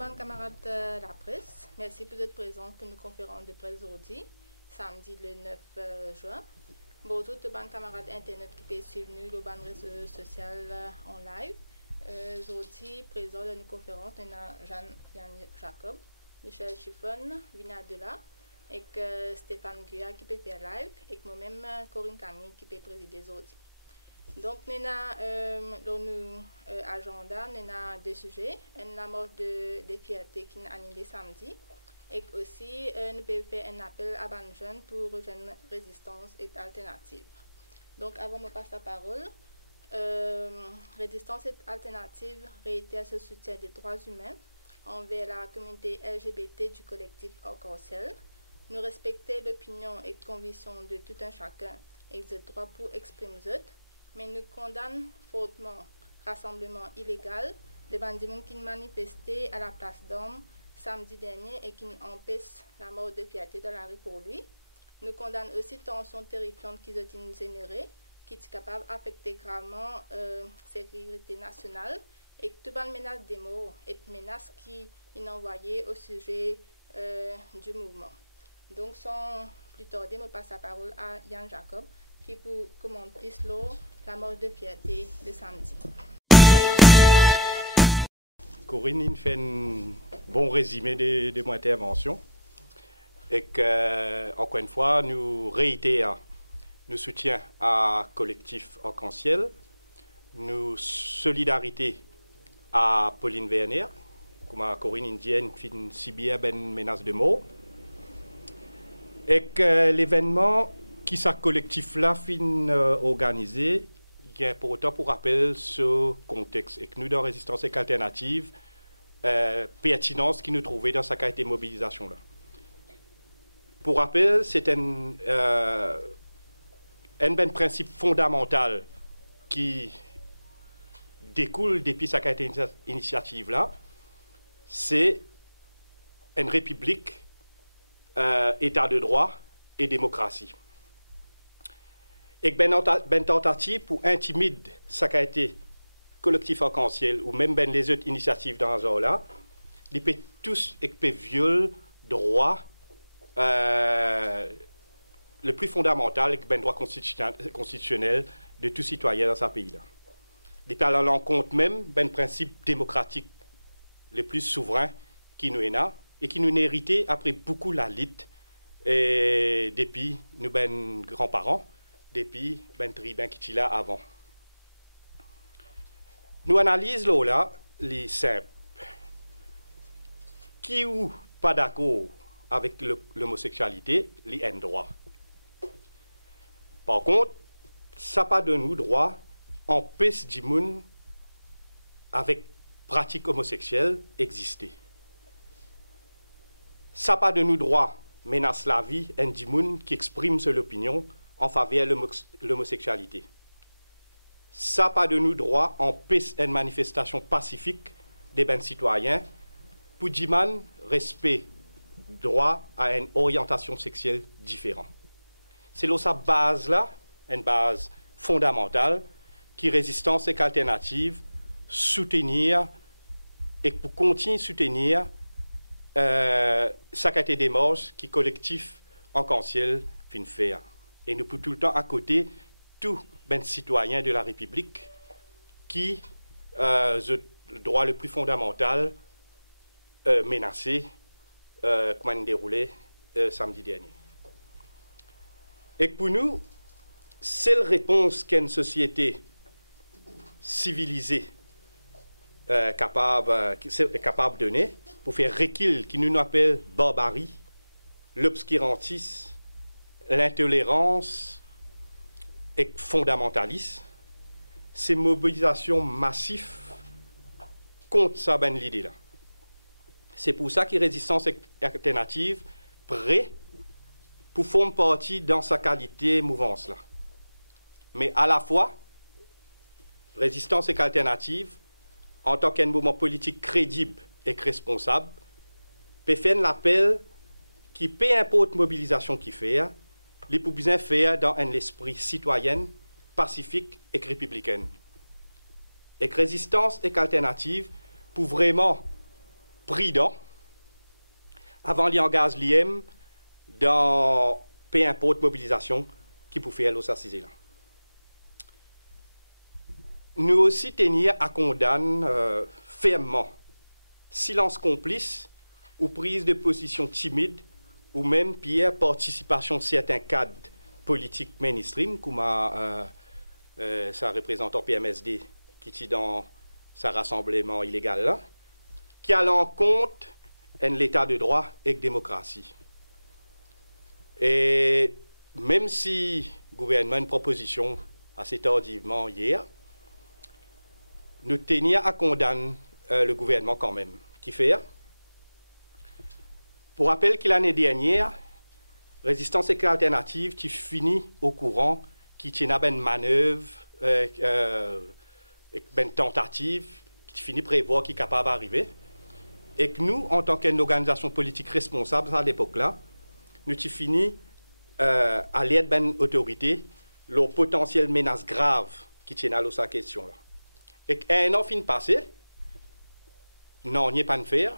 bonnes camarades de la presse. Merci pour votre présence pour nos conférences de presse aujourd'hui, samedi le 9 juin. Bonjour aux bonnes camarades internet qui peuvent suivre nous, le ban réseau social en live. Aujourd'hui, présent de nos conférences, nous avons Jean-Yann Jacob, Michel Chiffon, Vina Dela, et Stéphane Guya qui peut faire live, et moi-même Corinne Camille qui peut présider aujourd'hui. Donc, nous avons agenda, nous avons deux sujets. Nous avons des fiertés qui sont animées samedi. Et aussi, nous pouvons faire un appel à les jeunes pour rejoindre résistance et alternative. Donc, avant de passer la parole, Résistance et alternative réitère ce soutien des droits humains envers la communauté LGBT du collectif Arc-en-Ciel. Nous respectons l'opinion et conviction de tout un chacun et le droit pour exprimer autres. Mais nous condamnons fortement rassemblement illégal de bandits qui manifestaient à la place d'Homme samedi dernier et qui empêchent la mort de fierté dans la rue pour lui. Nous condamnons aussi tensions terrifiantes qui ont générées, qui sont capables d'affecter gravement la sécurité nationale et toutes les menaces des morts et menaces qui sont envoyées au sujet du mouvement. Donc, sans plus tarder, je passe la parole à Yann Jacob qui pour commenter plus la mort de fierté de samedi. Corinne fait un bon résumé de mon intervention. Et que, encore une fois, nous réitérons nos soutiens à collectif Arc-en-Ciel, nos solidarités à Pauline Werner, comme Corinne indienne fin subir une menace de mort. Et que l'événement qui ce collectif-là fin organisé, il y a pour autant pour rappel ce contexte et que nous dans Résistance et Alternative, pertinence qui nous trouvait dans sa qualité de mobilisation-là. Pour rappel, c'est un principe fondamental qui découle depuis sa qualité initiative-là, c'est une république, état de droit et démocratie. Et ben tentative pour intimider sa qualité collectif Arc-en-Ciel ou même ben les autres initiatives dans ce genre-là, ils peuvent tous et peuvent violer droit le plus fondamental et ben droit constitutionnel de tout citoyen dans ce pays-là. Ils peuvent aller à l'encontre même ben principe démocratique le plus souverain qui nous est là et qui nous hérité après beaucoup la lutte depuis nous ben grands-parents depuis ben tribun qui était là avant. Nous analysons là les simples. Qui ou pas d'accord avec l'homosexualité, les a droit. Par contre, ça pas de nous droit empêche du monde avec pratique homosexuelle exister. Ça pas de nous droit menace la vie du monde qui exprime son opinion en faveur de l'homosexualité. Ça pas de nous droit empêche une manifestation pacifique des ben citoyens pour dire respect droit à une orientation sexuelle différente. C'est là sa base là, une base fondamentale qui Résistance et Alternative soutenir et pour continuer à soutenir sa qualité démarche qui collectif Arc-en-Ciel fin faire. Et nous pouvons tout le temps à côté tous les citoyens de la République qui le droit le plus fondamental menacé comment il déroulé samedi dernier. Et pour nous, seule réponse qu'une société civilisée capable de donner pour faire recul qui nous appelle barbarie, l'obscurantisme, l'intolérance et fondamentalisme, c'est mobilisation massive contre ça ben l'idée là. C'est pour ça que Résistance Alternative prêt pour former partie dans sa qualité mouvance là. Mais à la fois, Résistance et Alternative, en tant qu'un mouvement politique crédible et responsable, peut faire l'appel qui, peu importe mobilisation qu'il fait, les pour bien faire dans un esprit citoyen, pacifique et républicain. Et Résistance et Alternative pour vraiment prudent avant d'engager l'IM dans peu importe mobilisation qui peut faire l'assassinat là. Nous aussi tenir à condamner fermement silence complice ou prise de position timide ou même pire participation de certains cadres politiques mainstream comme sa représentant PMSD qui est dans sa rassemblement illégal là, qui a l'encontre de l'état de droit et de démocratie. Et même si le gouvernement a une proposition assez tardivement hier, nous tenions à condamner le gouvernement quand même. Qui fait? Pour rappel que l'année dernière, Résistance et Alternative qui finit au courant, qui tient à une manœuvre, une tentative, qui finit prévoir qui est capable d'arriver. Et que nous, en tant qu'organisation politique responsable à l'époque-là, nous avons fini à l'aide d'une autorité, leur potentielle menace grave qui tient à cette question-là. Et qu'un an fin passé, non, n'y a pas de faire,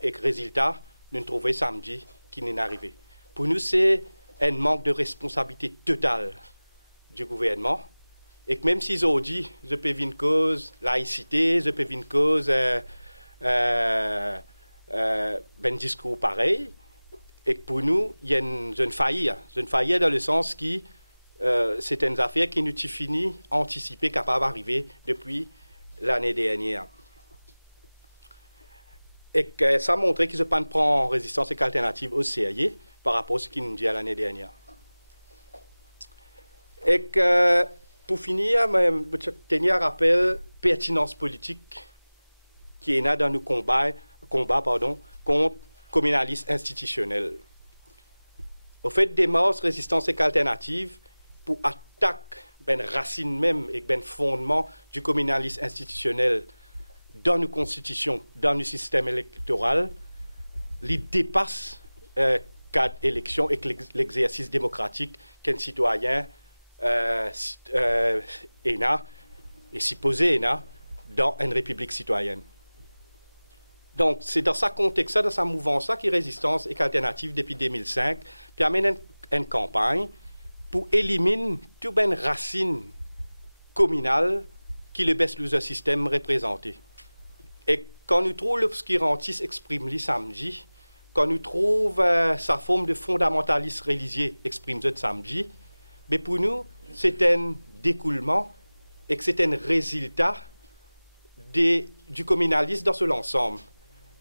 et que résultat, nous trouvons samedi qui n'est arrivé. Pour nous, c'est un manque de responsabilité totale du gouvernement. Et que même s'ils ont dit, je peux une cause laïcité, je peux une cause ben discours pareil, et que pour nous, il y a une faillite. Une faillite dans le sens qui, c'est une affaire qui nous a fini anticipée, capable d'arriver depuis l'année dernière. Et que ça montre qu'ils ne prennent pas Résistance et Alternative au sérieux par rapport à ce qu'ils nous dit l'année dernière. Et que, pour finir, je tenir à rappeler pertinence politique qui est là dans nos combats contre le communalisme institutionnel. Au fait, démarche Résistance et Alternative pour attaquer ben racine même et ben fondement du communalisme institutionnel dans nos constitutions, dans nos systèmes électoraux, il dépasse cadre élection et l'exercice démocratique qu'un citoyen est supposé dans une république citoyenne. Donc, c'est dans ce contexte-là, dans sa mouvance-là, que Résistance et Alternative, depuis 2005, permet une campagne pour éliminer toute une racine communale qui le best-loser système représenté. Et quand nous trouvons l'obscurantisme exprimé samedi, quand nous trouvons sa forme de fondamentalisme religieux exprimé samedi, mais pour nous, c'est un découlement et que c'est un résultat du communalisme dans son ensemble.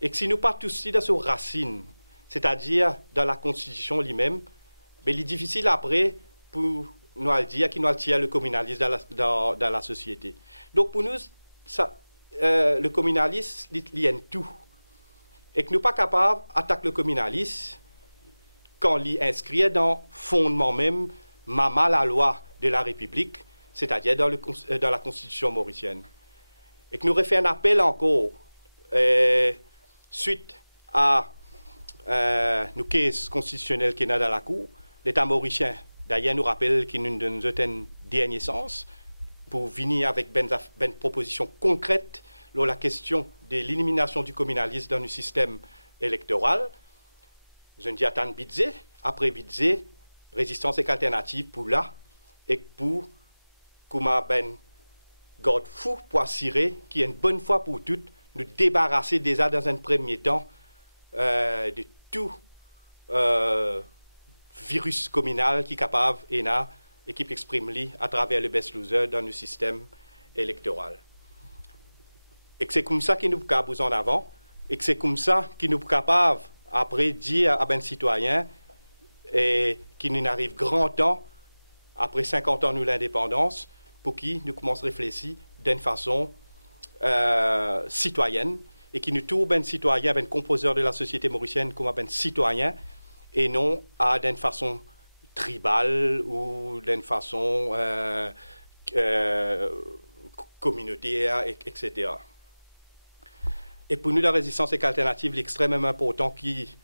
Et que si nous pas tous dans ses racines, c'est-à-dire dans la Constitution lui-même, mais il est difficile après pour nous dire qu'il nous tient le communalisme dans la société. Donc pour nous, ça, le communalisme, il y a tout. Et que nous ne sommes pas capables d'attaquer le communalisme quand il est inscrit dans le fondement même, la loi de la République, c'est-à-dire dans la Constitution mauricienne. Et que nous refait un appel encore, suite à nos caisses constitutionnelles qui sont dans la Cour, l'État mauricien, d'ailleurs, nous rappelle qu'il nous donne un dernier sens pour venir avec une proposition concrète sur la question de l'élimination du communalisme dans le système électoral. Je dis attendre Bidzé, après Bidzé, Résistance et Alternative pour là, et pour comment ben garde fou pour assurer qu'il y a une bonne fois pour toutes, nous débarrasser déjà dans un premier temps de tout virus communal qui est capable et qui exprime à travers le best loser dans le système électoral. Et que c'est comme ça qu'il nous peut vous en avant, et que c'est comme ça qu'il nous peut capable après dire à un citoyen et qu'il nous arrive grand temps après 50 ans de l'indépendance pour qui nous commençons à réfléchir d'une façon citoyenne et qui nous trouve un citoyen, un composeur de la société mauricienne comme un citoyen et non d'une façon tribale ou d'une façon communautaire, etc. Et pour nous, la résistance est alternative, l'extrêmement important qui,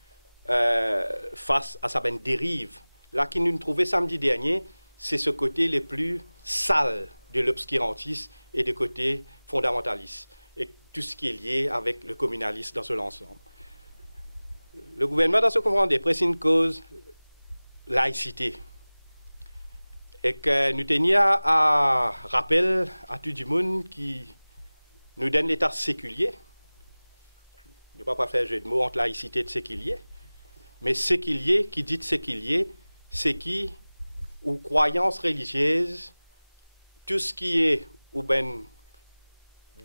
face à sa dérive, là qui nous trouvait samedi dernier, c'est ce côté le plus sale de l'obscurantisme et du côté fondamentaliste. Et tout ce qui est lié avec le communalisme dans son ensemble. Le gouvernement, dans ce conférence, presse une cause laïcité. Et que nous tenions à rappeler à tout le monde qui nous donne l'état séculier. Nous ne pouvons pas faire jeu de mots entre laïcité et séculier. Mais séculier, qui dit séculier, c'est qui, ou croyance religieuse, tout ce qui est, ou ben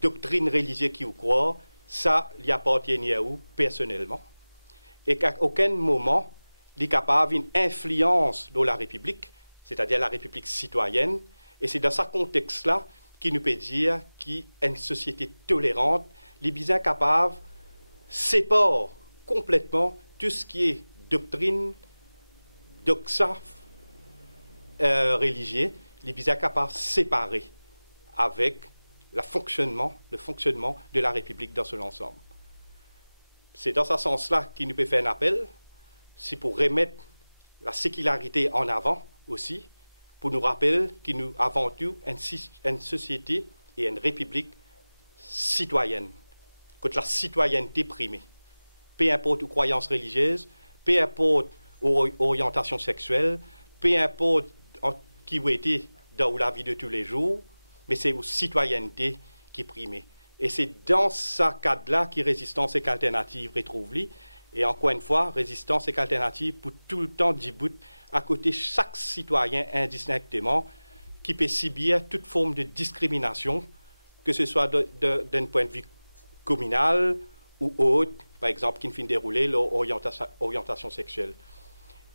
doctrine religieuse qui ou croit, ça, il appartient à vous personnellement. Et qu'à aucun moment, il est capable d'une influence dans la République, c'est-à-dire la République citoyenne. Et c'est dans ce contexte-là qu'il nous peut dire qu'une société tolérante, les bien capable sépare complètement tout ce qui est doctrine, doxa religieux, les bien capable séparer avec le fonctionnement de la République dans son ensemble. C'est dans ce sens-là qu'il nous peut faire un appel, c'est pour remettre la sécularité en avant aussi, pour nous rappeler que nous avons tout une société et une république citoyenne, que la citoyenneté primée. Peu importe aux croyances religieuses, peu importe aux orientations sexuelles, peu importe qui vous été dans la vie de tous les jours, mais c'est aux citoyenneté qui prime. Et c'est dans ce cadre-là que résistance et alternative retrouve. Et encore une fois, résistance et alternative pour tout le temps debout à côté de chaque citoyen indistinctement qui peut subir toute forme de discrimination, que ce soit d'un point de vue communal ou autre, par exemple, qui ne finit dérouler leur orientation sexuelle.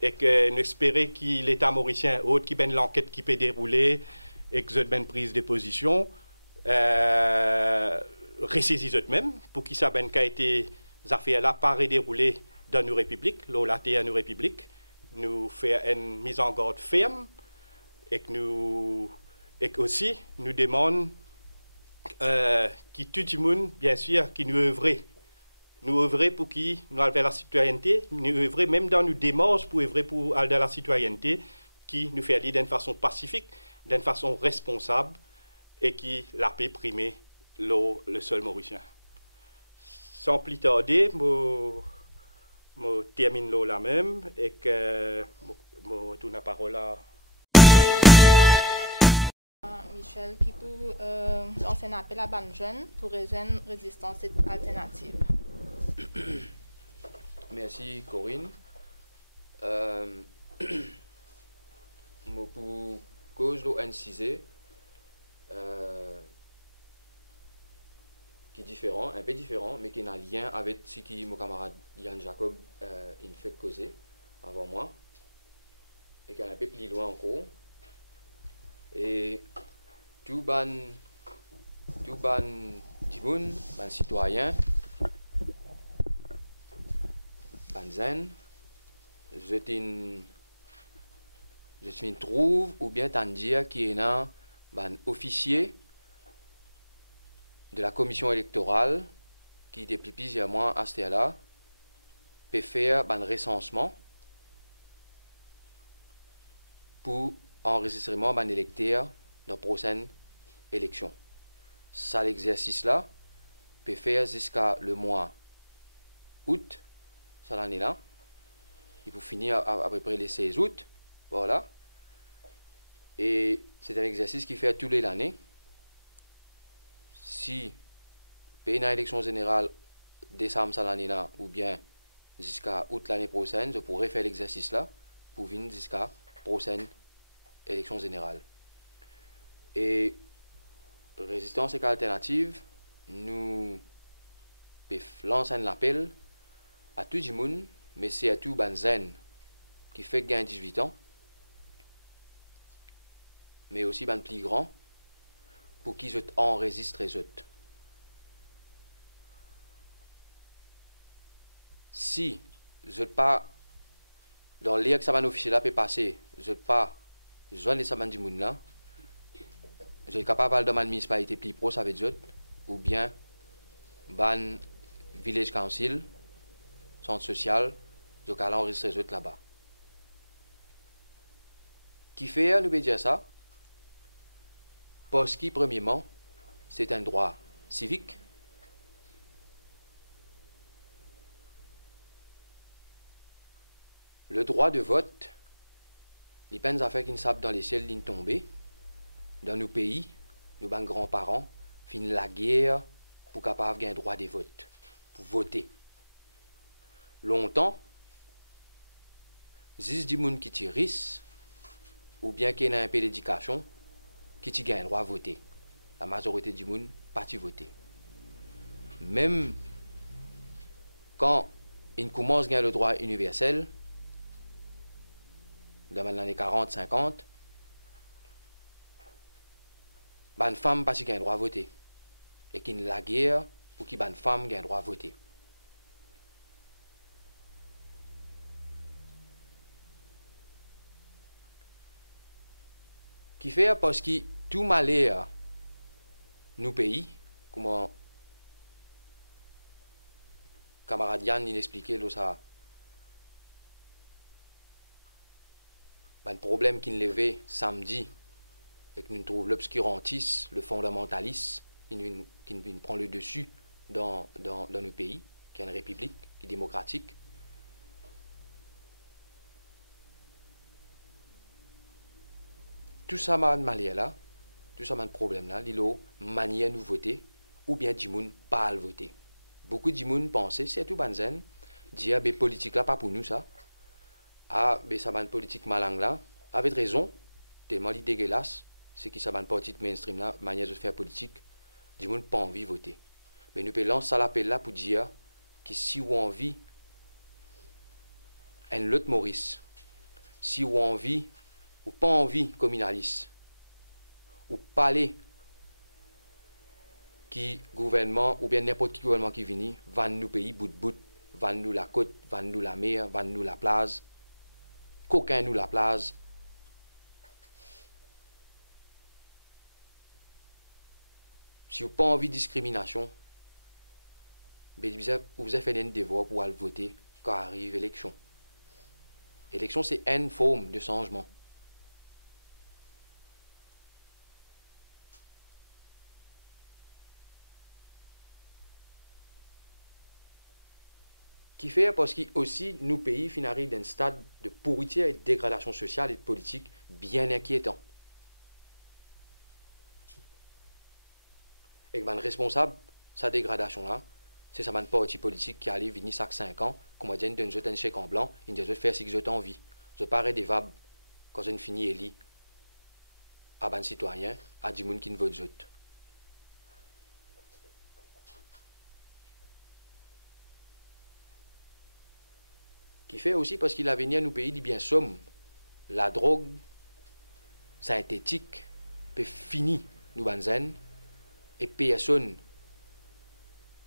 Et que nous espérons que l'État mauricien autre qui ben l'enquête qui peut dérouler et que vous avez une prise de position, ressaisissent eux-mêmes pour qu'ils ça ben qu'a été affaires-là pas déroulées dans nos républiques, l'OLAT à nos républiques, nous fait une mise en garde ferme et que aussi nous demandons que tout le monde, bien sûr, qui nous œuvrer pour qui nous aller vers la citoyenneté, nous œuvrer même dans nos démarches pour œuvrer pour aller vers la citoyenneté, qui nous fait aller d'une façon pacifique, d'une façon responsable et qui la paix primer le seul mauricien. Sans plus tarder, je termine là même et que je retourne la parole à Michel qui peut lancer un appel à ban jeune pour rejoindre résistance alternative. Merci Corinne. Pour cause de NCZ, qui est différent, un peu différent, mais qui n'a lien avec ce que mon camarade Yann Jacob il fait causer avant moi, et qui est un peu plus loin encore. Et tout ban timoun, ban citoyen, ban zen, je trouve ou bien t'en dire qui est un ban officier de la commission électorale qui depuis plusieurs mois à ce là peut faire un recensement pour enregistrement d'un électeur dans la prochaine élection. Ça, l'exercice là peut faire jusqu'à le mois août, ça l'année là. Il faut finir à peu près le 16 août, voilà. Et c'est un exercice qui fait tous les années. Si il y a une élection générale décembre cette année-là, ou bien jusqu'à août l'année prochaine, je pourrais faire l'exercice là pour venir jusqu'à la prochaine élection générale. Et résistance et alternative, nous lançons un appel à tout le monde, mais c'est à tout le zen qui fait gagner 18 ans, mais aussi les plus grands, pour qu'ils enregistrent les autres. Si je ne pas dans l'air que ça va officiel là peut passer, je ne pas joindre les saman du monde là, je suis capable de ma municipalité plus proche avec eux, ou bien ban village council, centre social, je vais enregistrer les autres là-bas. Qui fait nous peut dire ça? Parce que, premièrement, c'est un droit civique le droit de vote, les peines affaires qui ne savent dans les ciels lignes tombées, dans nos pays, nos grands-parents, finissent la guerre pour capable gagner droit de vote, pour voter. Longtemps, zis di moun qui tirissent, ou bien qui n'a un peu d'éducation, qui ti gagne droit à voter. La majorité du monde pas voter. Même quand il commence à gagner le droit universel, dans les années 40-50, une femme pas gagne droit à voter. Et qu'il y a la guerre pour que une femme gagne droit à voter. Qui fait parce que tout malheur nous pays, comment camarade Yann expliqué là ça, un problème qui levait samedi et que nous trouvons l'obscurantisme, le fondamentalisme qui prend le dessus dans nos pays, qui est une république, qui est démocratique. Tout ça m'a malheur là, tout ça m'a un problème là, l'îlot manière nous voter ou bien du monde pas le voter. Beaucoup de monde pensaient, c'est tout banzen, dire ben politique là pas pour nous ça. Ah ben ça une politique malang là, avec raison, tellement il dégueulasse, c'est qui ça une partie de mainstream là, manière de faire politique, du monde pas envie de voter. Mais nous pouvons lancer l'appel là pour dire que si vous envie un autre Maurice, si vous envie ou pas envie communaliste, ou parler qui gouvernement, ou bien n'importe qui gouvernement qui vient, va nous pays bout de bout, va nous la côte, va nous la mer, va nous la plage, qu'aucun nous la plage. Si vous n'avez pas envie de discrimination, vous avez fait un devoir pour aller voter quand arrive l'élection. L'élection, c'est une forme de changement. Qui fait parce que aussi nos pays finissent dans un stade de pourriture et de dégradation sociale et politique bien inquiétant. Et le responsable sa dégradation là, c'est ça un parti politique qui allait venir chaque 5 ans, comme on dit, d'un jeter un chèque en blanc, il dit faire ce que j'ai envie. Je parais des vab quand je finis éli à un citoyen, à du monde qui ne veut pas. Qui fait aussi parce qu'il a venu à nos pays, il bien somme, la drogue synthétique peut finir nous banzen et personne,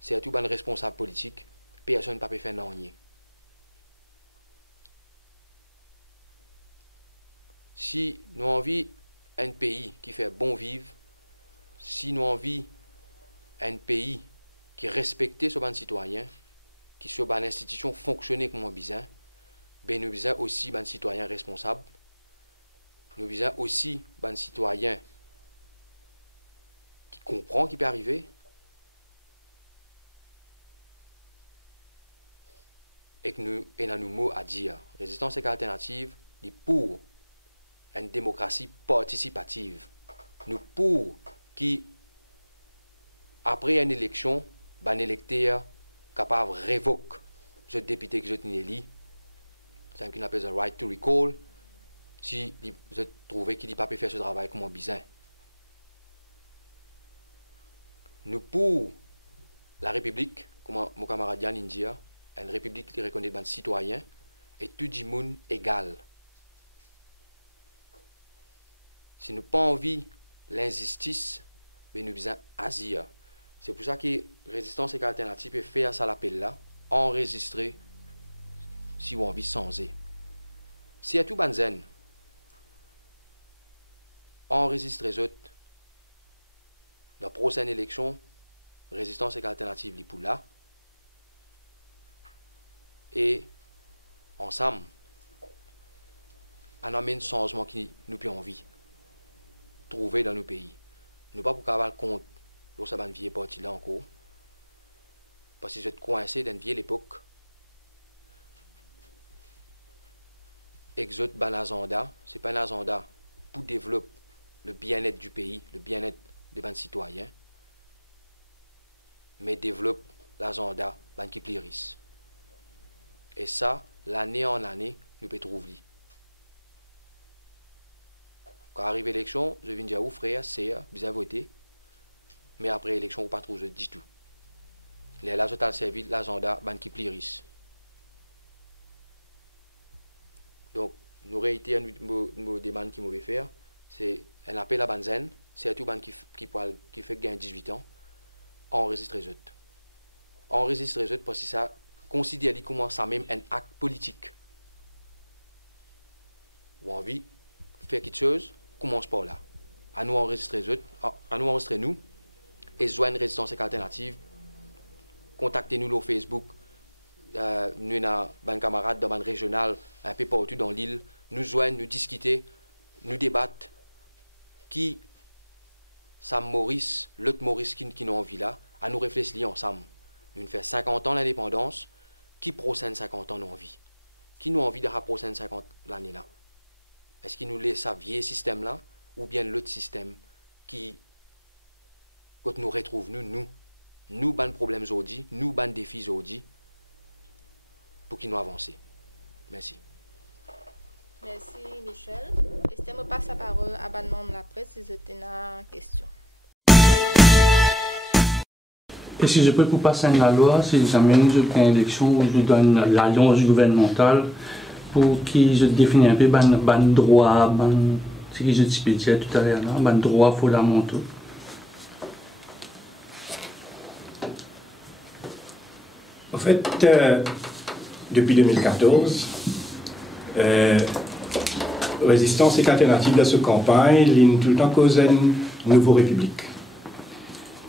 c'est tout ban responsable politique, personne ne peut faire rien. Si nous envie un pays qui fait bon vivre, si nous envie un pays qui respecte ses citoyens, qui soit une institution fonctionner comme on besoin, ben nous besoin aussi un citoyen responsable. Nous besoin aussi un citoyen qui comprend qui peut arriver et que nous avons nos mots à dire. Résistance et alternative, est pour une démocratie participative. Nous pour qui après une élection, un électeur capable de révoquer ce député que je tenais élu. C'est ce qu'on appelle le right to recall. Si je trouvais qu'il n'a pas pu faire ce travail comme on besoin. Nous pour la République, comme mon camarade Yann dit, une République qui reconnaît les citoyens et tout le monde égal. Si nous n'avons pas envie de l'injustice, nous avons besoin d'agir. C'est pour ça que Résistance et Alternative peut faire ça l'appel là, enregistrer si vous avez envie de changer. Si à tout banzen, enregistrer les autres, la prochaine élection, Résistance et Alternative li pour là, et ensemble, on amène changement qui nous peut envie trouver dans nos pays. Nous pas pour qu'avoir compte dans cette vieille partie là encore, parce que vous êtes coincé dans une vieille époque. exote ban agenda, c'est pas un agenda pour développer le bien-être du pays, le bien-être des citoyens, mais développe l'agenda ban qui pliris. Et ça, l'année en année, nous pouvons trouver. Quand arrive l'élection, je viens dire aux frères, c'est bien voté, mais après l'élection, on ne pas trouver du tout. Là, je t'ai servi l'agenda ban qui pliris. Donc, nous réitérons nos demandes qui m'ont faire, c'est un appel à Banzen, c'est tout ban qui fait gagner 18 ans, enregistrer les autres. Enregistrer les autres parce que ça considère comment ça même un acte politique. Ou envie de faire quelque chose, commence par là. À nous enregistrer les autres, à nous enregistrer nous, et joindre Résistance alternative, contactez-nous sur Facebook, nous avons des camarades dans le régional, un peu partout dans l'île, nous joignent, nous discuter, nous débattre, qui Sam Maurice, l'autre Maurice qui nous envie là, à nous réfléchir ensemble. Nous faisons 50 ans l'indépendance, qui prochaine 50 ans nous envie? Qui nous envie de la prochaine 50 l'année là? Est-ce qu'il nous laisse ce vieil système là, ou bien l'autre système qui, quand nous retrouvons, nous ban problèmes aujourd'hui, nous ban défis aujourd'hui, pour qu'ils nous avancent. Merci. Merci Michel. Et je me passe la parole à ban membre de la presse si vous avez une question. Et si je peux pour passer la loi, si jamais nous avons une élection où je donne l'alliance gouvernementale pour qui je définis un peu ban droit, ce que je disais tout à l'heure, ban droit fondamentaux. En fait, depuis 2014, Résistance et alternative de cette campagne, l'une tout le temps cause une nouvelle république.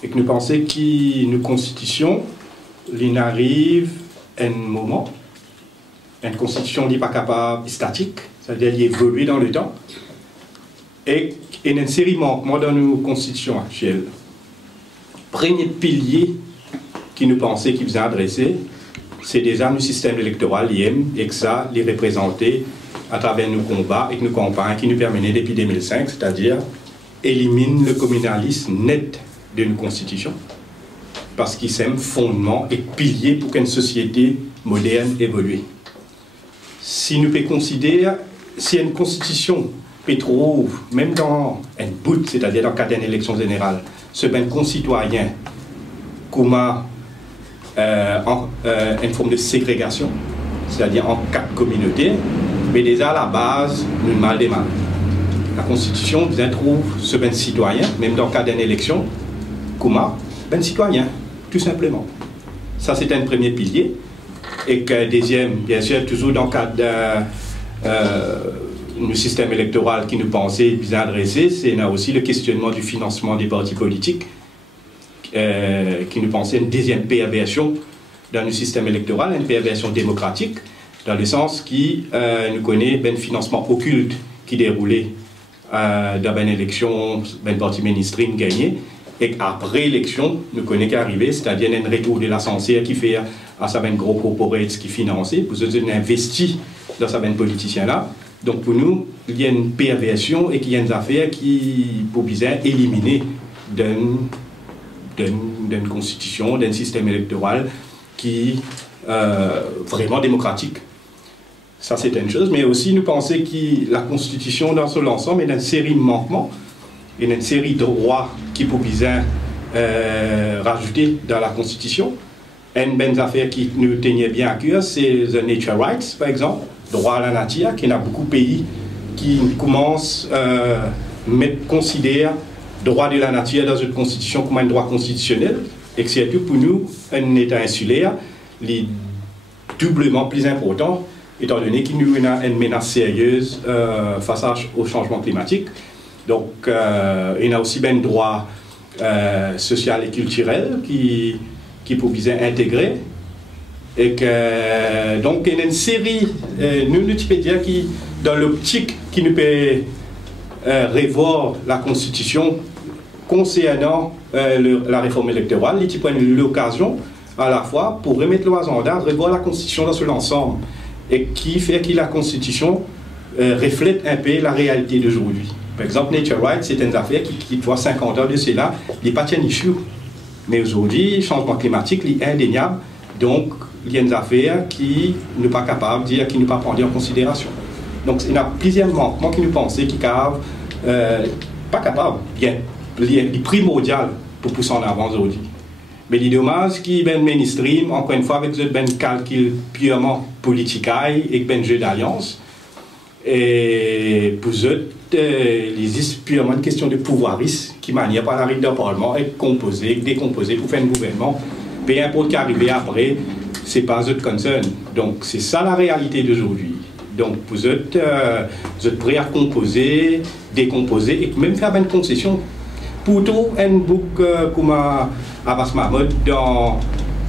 Et que nous pensons qu'une constitution, l'une arrive à un moment, une constitution n'est pas capable, statique, c'est-à-dire qu'elle évolue dans le temps, et il y a une série de manquements dans nos constitutions actuelles. Premier pilier qui nous pensait qu'il faisait adresser, c'est déjà le système électoral l'IM, et que ça, les représenter à travers nos combats et nos campagnes qui nous permettaient depuis 2005, c'est-à-dire élimine le communalisme net de nos constitutions, parce qu'il c'est un fondement et pilier pour qu'une société moderne évolue. Si nous pouvons considérer, si une constitution peut trouver, même dans un bout, c'est-à-dire dans le cadre d'une élection générale, ce ben concitoyen comment une forme de ségrégation, c'est-à-dire en quatre communautés, mais déjà à la base, nous mal démarre. La Constitution bien trouve ce ben citoyen, même dans le cadre d'une élection, comment ben citoyen, tout simplement. Ça, c'est un premier pilier. Et que deuxième, bien sûr, toujours dans le cadre du système électoral qui nous pensait bien adressé, c'est aussi le questionnement du financement des partis politiques, qui nous pensait une deuxième perversion dans le système électoral, une perversion démocratique, dans le sens qui nous connaît un financement occulte qui déroulait dans une élection, un parti mainstream gagné, et après l'élection, nous connaissons qu'arriver, c'est-à-dire un retour de l'ascenseur qui fait à sa gros corporate qui finance, pour se dire investi dans sa politicien-là. Donc pour nous, il y a une perversion et qu'il y a une affaire qui, pour bien éliminer d'une constitution, d'un système électoral qui vraiment démocratique. Ça, c'est une chose, mais aussi nous pensons que la Constitution, dans son ensemble, est une série de manquements et une série de droits qui peuvent bien rajouter dans la Constitution. Une bonne affaire qui nous tenait bien à cœur, c'est les nature rights, par exemple, droit à la nature, qu'il y a beaucoup de pays qui commencent à considérer le droit de la nature dans une Constitution comme un droit constitutionnel, et que surtout pour nous, un État insulaire, est doublement plus important, étant donné qu'il nous a une menace sérieuse face au changement climatique. Donc, il y a aussi bien un droit social et culturel qui peut viser intégrer. Et que, donc, il y a une série, nous pouvons dire, qui, dans l'optique qui nous peut revoir la Constitution concernant la réforme électorale, il prend l'occasion à la fois pour remettre l'agenda, revoir la Constitution dans son ensemble, et qui fait que la Constitution reflètent un peu la réalité d'aujourd'hui. Par exemple, Nature Rights, c'est une affaire qui doit 50 ans de cela, il n'est pas un issue. Mais aujourd'hui, le changement climatique est indéniable, donc il y a une affaire qui n'est pas capable de dire, qui n'est pas prendre en considération. Donc il y a plusieurs manquements qui nous pensent, qui cavent, pas capable, bien, il primordial pour pousser en avant aujourd'hui. Mais les dommages qui ben mainstream, encore une fois, avec ce ben calcul purement politique et ben jeu d'alliance, et pour eux, c'est purement une question de pouvoirisme qui manière par l'arrivée d'un parlement et composer, décomposer pour faire un gouvernement. Peu importe qui arrive après, c'est pas eux concern. Donc c'est ça la réalité d'aujourd'hui. Donc vous êtes prêts à composer, décomposer et même faire une concession. Pour tout un book comme Abbas Mahmoud dans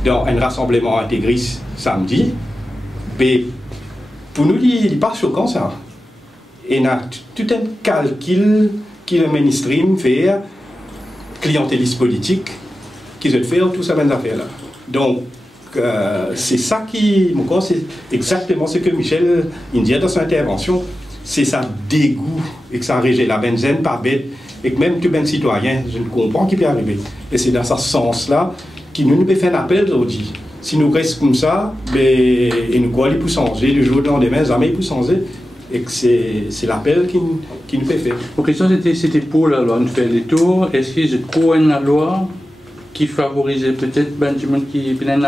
un rassemblement intégriste samedi, mais pour nous, il n'est pas choquant ça. Et il y a tout un calcul qui le mainstream fait, clientéliste politique, qui se fait tout ça, même affaire là. Donc, c'est ça qui, c'est exactement ce que Michel dit dans son intervention, c'est ça dégoût et que ça régit la benzène par bête, et que même tout ben citoyen, je ne comprends qui peut arriver. Et c'est dans ce sens-là qu'il nous peut faire un appel aujourd'hui. Si nous restons comme ça, et nous quoi, il peut changer du jour au lendemain, jamais il peut changer. Et que c'est l'appel qui nous fait faire. La question c'était pour la loi, nous fait les tours. Est-ce que c'est pour une loi qui favorisait peut-être Benjamin qui une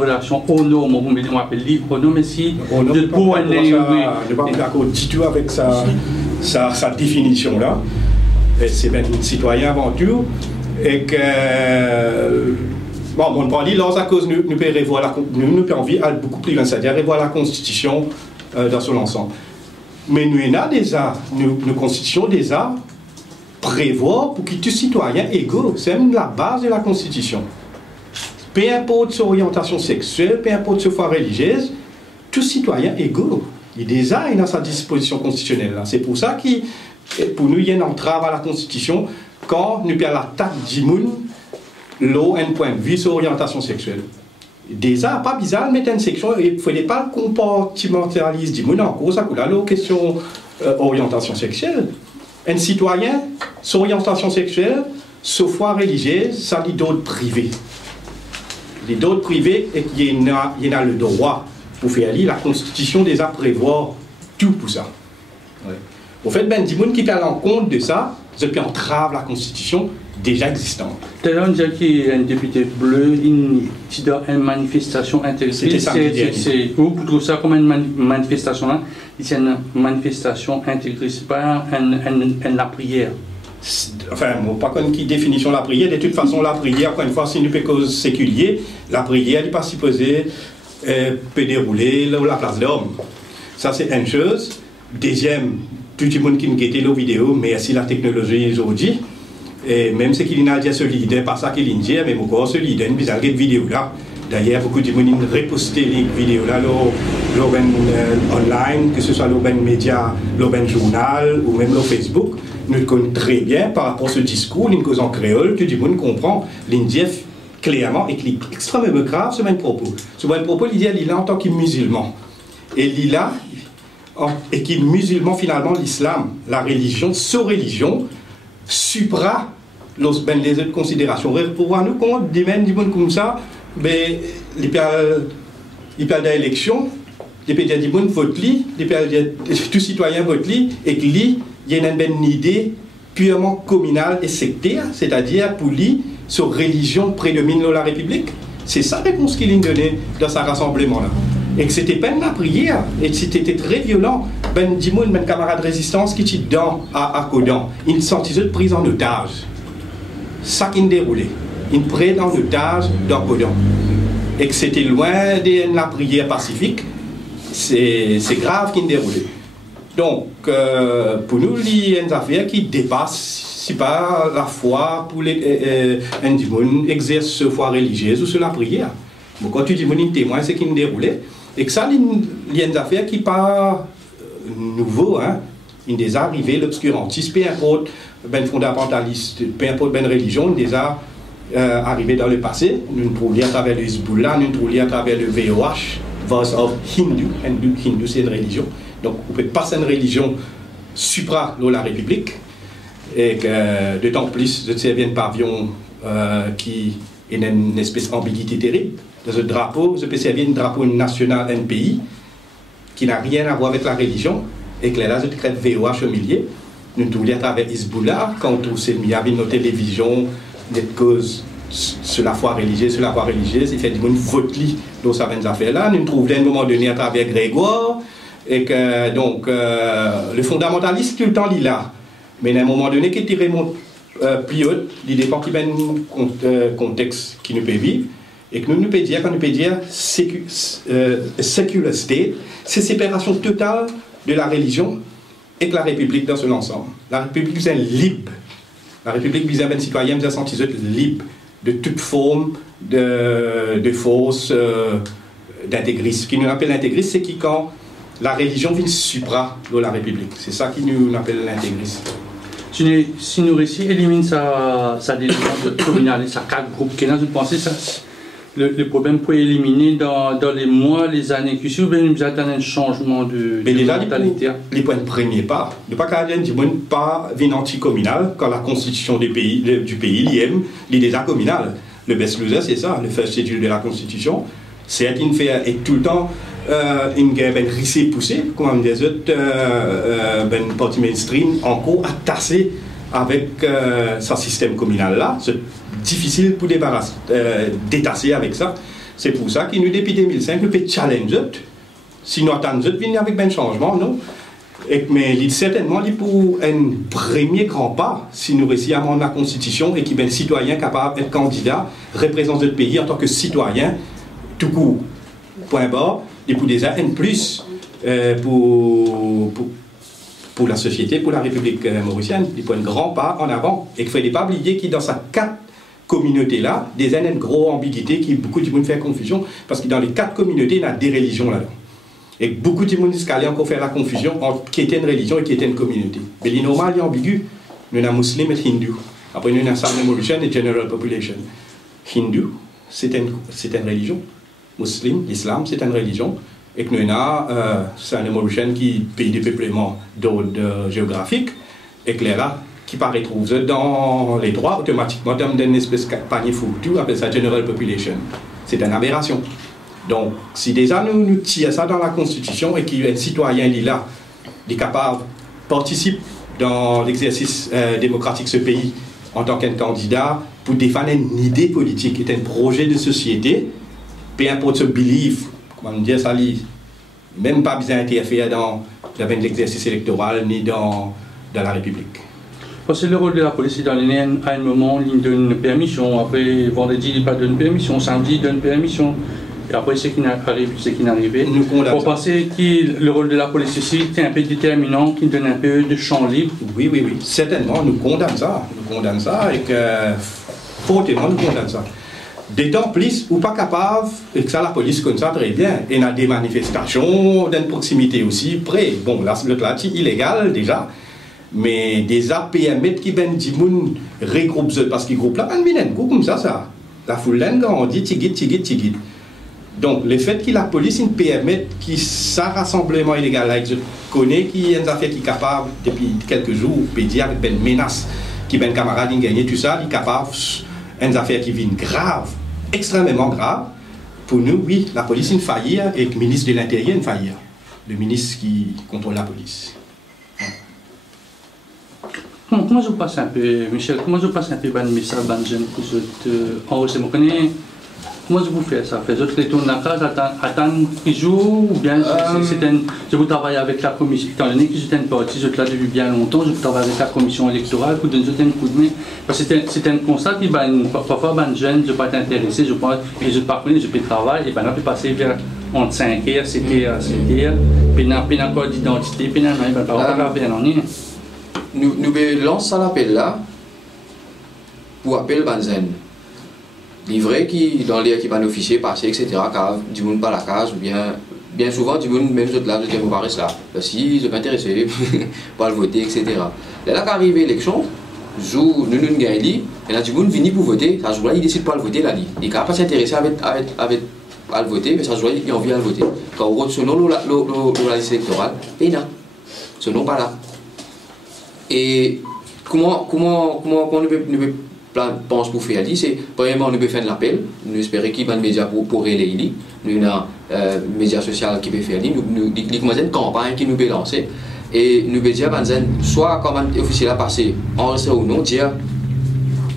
relation aux normes, on appelle libre aux normes, mais si je ne suis pas d'accord du tout avec sa définition-là. C'est une citoyen aventure et que bon, on peut dire, à cause nous pouvons revoir nous pouvons envie beaucoup plus loin, c'est-à-dire revoir la Constitution dans son ensemble. Mais nous avons déjà, nos constitutions déjà prévoient pour que tout citoyen égaux, c'est même la base de la Constitution. Peu importe son orientation sexuelle, peu importe sa foi religieuse, tout citoyen égaux. Il est déjà dans sa disposition constitutionnelle. C'est pour ça que pour nous, il y a une entrave à la Constitution quand nous perdons l'attaque du monde, l'eau, un point de vue sur l'orientation sexuelle. Déjà, pas bizarre de mettre une section, il ne fallait pas le compartimentaliser du monde en cause, ça coule la question orientation sexuelle. Un citoyen, son orientation sexuelle, sa foi religieuse, ça dit d'autres privés. Les d'autres privés, et il y a le droit pour faire lire la Constitution déjà prévoir tout pour ça. Ouais. Au fait, ben, du monde qui parle en compte de ça, ça peut entraver la Constitution déjà existante. Tout à l'heure, on disait qu'il y a un député bleu, qui dans une manifestation intéressante. C'est vous trouvez ça comme une manifestation là? C'est une manifestation intégriste, pas la prière. Enfin, moi, pas comme qui définition la prière. De toute façon, la prière, encore une fois, si nous peut cause séculier, la prière n'est pas supposée peut dérouler là où la place d'homme. Ça, c'est une chose. Deuxième, tout le monde qui me guettait la vidéo, merci la technologie aujourd'hui. Et même ce qu'il y a dit solide, pas ça qu'il y a, mais encore solide, une bizarre vidéo là. D'ailleurs, beaucoup de gens ont reposté les vidéos là, online, que ce soit le média, le journal ou même le Facebook. Nous connaissons très bien par rapport à ce discours, une cause en créole, tout le monde comprend l'Indien clairement et qui est extrêmement grave ce même propos. Ce même propos, il dit en tant que musulman. Et il a, et qui est musulman finalement, l'islam, la religion, sa religion, supra les autres considérations. Pour voir nous, comment des gens comme ça, ben, il parle d'élection, il peut dire des gens votent li, il peut dire tout citoyen vote li, et que li, il y a une idée purement communale et sectaire, c'est-à-dire pour lui, sur religion prédomine la République. C'est ça la réponse qu'il a donnée dans ce rassemblement-là. Et que c'était pas la prière, et c'était très violent. Ben Dimoun, ben camarade de résistance qui était dans à Kodan, ils sont pris en otage. Ça qui déroulait. Ils pris en otage dans Kodan. Et que c'était loin de la prière pacifique, c'est grave qui déroulait. Donc, pour nous, il y a une affaire qui dépasse, c'est pas la foi pour les Dimoun exerce sa foi religieuse ou sur la prière. Bon, quand tu dis mon témoin, c'est qui déroulait. Et que ça, il y a une affaire qui n'est pas nouveau, hein. Il est déjà arrivé, l'obscurantisme, peu importe ben fondamentaliste, peu importe ben religion, il est déjà arrivé dans le passé. Nous nous trouvons à travers le Hezbollah, nous nous trouvons à travers le VOH, Voice of Hindu. Hindu c'est une religion. Donc, on peut passer une religion supra la République, et que d'autant plus, je sais bien de pavillon qui est une espèce d'ambiguïté terrible. Dans ce drapeau, je peux servir un drapeau national d'un pays qui n'a rien à voir avec la religion, et que là, je crée VOH au milieu. Nous tous à travers Hezbollah, quand on s'est mis à nos télévisions, des causes sur la foi religieuse, il fait du monde vote dans ces affaires-là. Nous trouvons à un moment donné à travers Grégoire, et que donc le fondamentaliste tout le temps il là. Mais à un moment donné, qui tire plus haut, il dépend qu'il y a un contexte qui nous peut vivre, et que nous peut dire, quand nous peut dire secular state, c'est séparation totale de la religion et de la République dans son ensemble. La République est libre. La République vise un citoyen, vise un sentiment libre de toute forme de fausse d'intégrisme. Ce qui nous appelle l'intégrisme, c'est quand la religion vient supra de la République. C'est ça qui nous appelle l'intégrisme. Si nous réussissons à éliminer sa décision de communalisme, sa quatre groupes, vous pensez que le problème peut éliminer dans les mois, les années qui suivent, ou bien nous attendons un changement de mentalité? Les points de premier pas. Ne pas qu'à dire pas venir anti-communal quand la constitution du pays, l'IM, est déjà communale. Le best loser, c'est ça, le first schedule de la constitution. C'est une fait et tout le temps une rissée poussée, comme des autres partis mainstream, encore attaché avec ce système communal-là. C'est difficile pour détasser avec ça. C'est pour ça qu'il nous, depuis 2005, nous peut challenger. Si nous attendons de venir avec un changement, non. Mais certainement, pour un premier grand pas, si nous réussissons à monter la Constitution et qu'il y ait un citoyen capable d'être candidat, représenter notre pays en tant que citoyen, tout court, point barre, et pour déjà un plus pour la société, pour la République mauricienne, il faut un grand pas en avant. Et qu'il ne faut pas oublier qu'il dans sa quatre communautés-là, des une grosse ambiguïté qui beaucoup de monde fait confusion, parce que dans les quatre communautés, il y a des religions là-dedans. Et beaucoup de monde jusqu'à encore faire la confusion entre qui était une religion et qui était une communauté. Mais les normal, il est ambigu. Nous avons musulmans et hindous. Après, nous avons Southern Mauritian et General Population. Hindu, c'est une religion. Muslim, l'islam, c'est une religion. Et que nous avons Southern Mauritian qui est pays de peuplement d'ordre géographique. Et que là, qui paraît trouver dans les droits automatiquement dans une espèce de panier foutu, on appelle ça General Population. C'est une aberration. Donc, si déjà nous tirons ça dans la Constitution et qu'il y a un citoyen là, il est capable de participer dans l'exercice démocratique de ce pays en tant qu'un candidat pour défendre une idée politique, un projet de société, peu importe ce belief, comment dire ça, même pas besoin d'interférer dans l'exercice électoral ni dans la République. Parce que le rôle de la police, dans à un moment, il donne une permission, après vendredi, il ne pas donne permission, samedi, il donne permission. Et après, ce qui n'arrive, ce qui n'arrive. Pour penser que le rôle de la police ici est un peu déterminant, qui donne un peu de champ libre. Oui, certainement, nous condamnons ça. Nous condamnons ça et que, fortement, nous condamnons ça. D'autant plus, ou pas capable, et que ça, la police connaît ça très bien. Et il y a des manifestations, d'une proximité aussi, près. Bon, là, le là, c'est illégal déjà. Mais des APM qui ben du monde regroupent parce qu'ils groupent là, un groupe comme ça. La foule là, on dit tigit. Donc, le fait que la police une PME qui ça rassemblement illégal là, je connais qui est une affaire qui est capable depuis quelques jours, peut dire avec une menace qui ben camarade gagné tout ça, il est capable une affaire qui vient grave, extrêmement grave. Pour nous, oui, la police une faillir et le ministre de l'Intérieur une faillir, le ministre qui contrôle la police. Comment je passe un peu, Michel, comment je passe un peu le message à les jeunes pour enregistrer? Comment vous faites ça? Vous retournez dans la case, attendre 3 jours, ou bien je vous travaille avec la commission, étant donné que j'étais une partie, je suis là depuis bien longtemps, je vous travaille avec la commission électorale pour donner un coup de main. Parce que c'est un constat qui parfois les jeunes ne sont pas intéressés, je pense, et je parcours, je peux travailler, et on peut passer vers entre 5 heures, 7 heures, 7 heures, puis il n'y a pas encore d'identité, puis il n'y a pas encore rien. Nous lançons l'appel là pour appeler Banzen. Livré qui dans l'air qui va nous officier, passer, etc. Car du monde pas la case, ou bien souvent du monde même là, je dis vous paraissez là. Si je m'intéresse, pas le voter, etc. Là qu'arrive l'élection, jour nous gagnons, et là du monde vient pour voter, ça jour là il décide pas le voter là, il ne peut pas s'intéresser avec à le voter, mais ça se voit qu'il a envie à le voter. Quand on vote selon la liste électorale, et là, ce nom pas là. Et comment nous peut pense pour faire dit, c'est premièrement nous peut faire de l'appel, nous espérons qu'il y ait des médias pour relayer, nous avons médias sociaux qui peut faire nous commençons une campagne qui nous peut lancer et nous peut dire soit quand un officiel a passé enregistré ou non, dire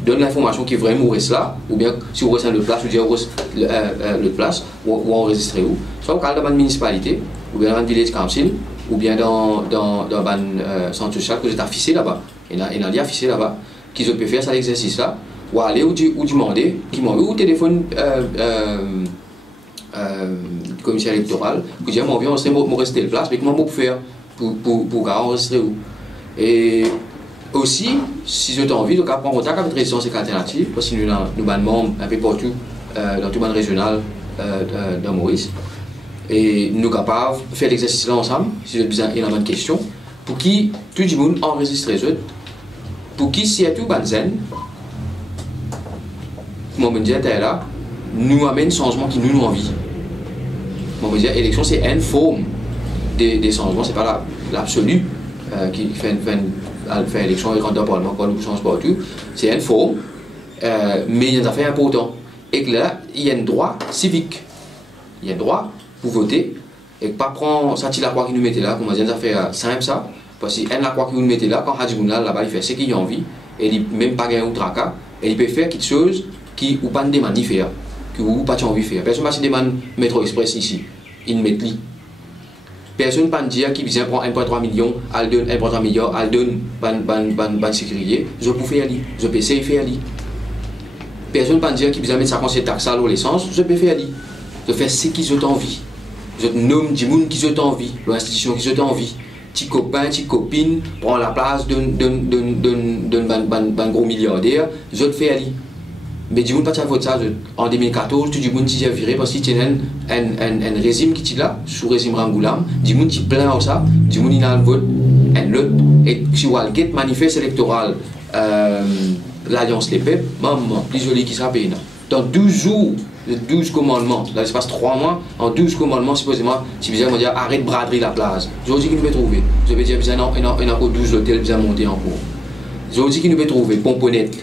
donne l'information qui vraiment reste là, ou bien si vous restez à l'autre place, ou dire l'autre place, ou enregistrer où, soit au cas dans une municipalité, ou bien dans un village council, ou bien dans un centre social que vous êtes affiché là-bas, et là il y a affiché là-bas, qu'ils peuvent faire cet exercice-là, ou aller ou demander, ou téléphone commissaire électoral, pour dire moi viens on rester la place, mais comment on peut faire pour enregistrer où. Et aussi, si vous avez envie, donc prendre contact avec Résistance Alternative, parce que nous avons membres un peu partout dans tout le monde régional dans Maurice. Et nous sommes capables de faire l'exercice là ensemble, si vous avez besoin de questions, pour qui tout le monde enregistre les autres, pour qui si tout banzen, moi je dis là, nous amène changement qui nous envie. Moi je dis l'élection c'est une forme des changements, c'est pas l'absolu qui fait l'élection et quand on parlement, quand nous change partout, c'est une forme, mais il y a des affaires importantes. Et que là, il y a un droit civique. Il y a un droit pour voter et pas prendre ça la croix qui nous mettait là, comme des affaires simples ça, parce que la croix qui nous mettait là, quand Hadjibouna là-bas, il fait ce qu'il a envie, et il même pas gagner ou tracas, et il peut faire quelque chose qui ou pas de demande faire, que ou pas envie de faire. Personne ne demande métro express ici, il met lui. Personne ne peut dire qu'il vient prendre 1,3 million, elle donne 1,3 million, elle donne ban sécurité, je peux faire lui, je peux essayer de faire lui. Personne ne peut dire qu'il vient mettre sa conseille taxe à l'essence, je peux faire lui. Je fais ce qu'ils ont envie. Je nomme du monde qui ont envie, l'institution qui ont envie. Petit copain, petite copine, prend la place d'un gros milliardaire, je le fais aller. Mais du monde pas de ça en 2014, tout le monde s'y a viré parce qu'il y a un régime qui est là, sous régime Rangoulam, du monde qui plaint ça, du monde il a le vote, et si vous avez un manifeste électoral, l'Alliance Les Peuples, maman, plus joli qui sera payé. Dans 12 jours, les 12 commandements, là il se passe 3 mois, en 12 commandements, supposément, si vous avez dire arrête de braderie la place, je vous dis qu'il nous peut trouver. Je vais dire, il y a encore 12 hôtels qui ont monté en cours. Je vous dis qu'il nous peut trouver, Pomponnette.